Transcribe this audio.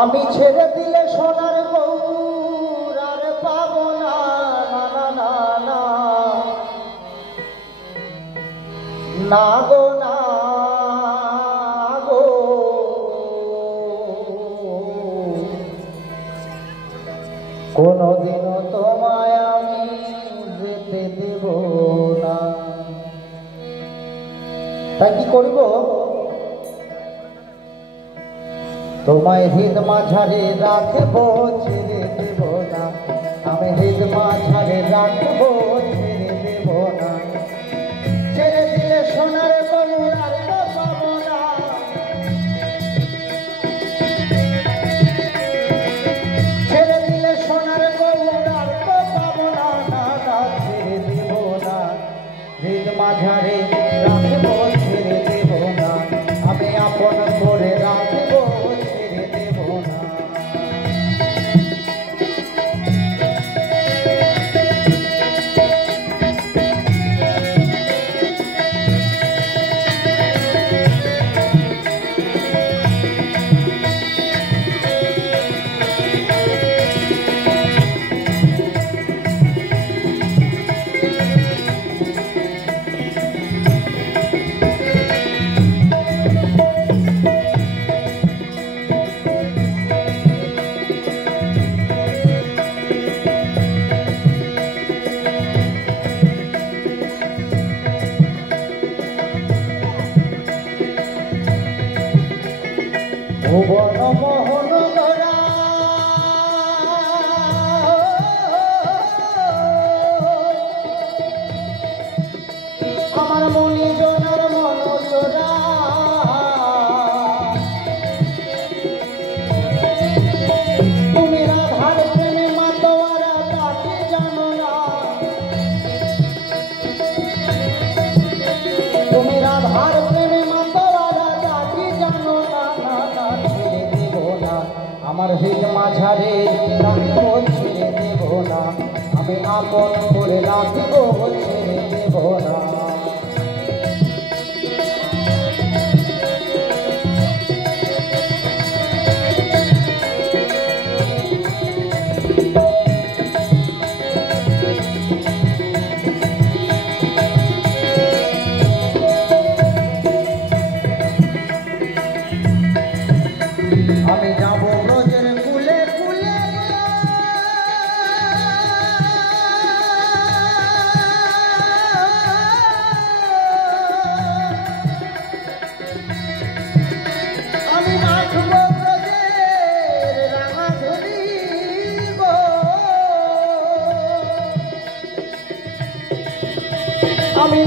আমি ছেড়ে দিলে সোনার গৌর আর পাবো না, না না না না গো না গো, কোনদিনও তোমায় আমি যেতে দেব না। তাই কি করিব? তোমায় হৃদ মাঝারে রাখবো, ছেড়ে দেব না। আমি হৃদ মাঝারে রাখবো, ছেড়ে দেব না। ছেড়ে দিলে সোনার গৌর আর তো পাবো না। ছেড়ে দিলে সোনার গৌর আর তো পাবো না, না না ছেড়ে দেব না। হৃদ মাঝারে রাখবো, ছেড়ে দেব না। আমি আপন করে রাখবো, ভুবন মোহন গড়া আমার মনি জনার মন চোরা, তুমি রাধার প্রেমে মাতোয়ারা তাকে জানো না। তুমি রাধার প্রেমে মাতোয়ারা তাকে জানো না, আমার হৃদ মাঝারে রাখবো, ছেড়ে দেব না। আমি আপন করে রাখবো, ছেড়ে দেব না। আমি যাবো ব্রজের কুলে কুলে, আমি নাচবো ব্রজের রাঙাধুলি গো। আমি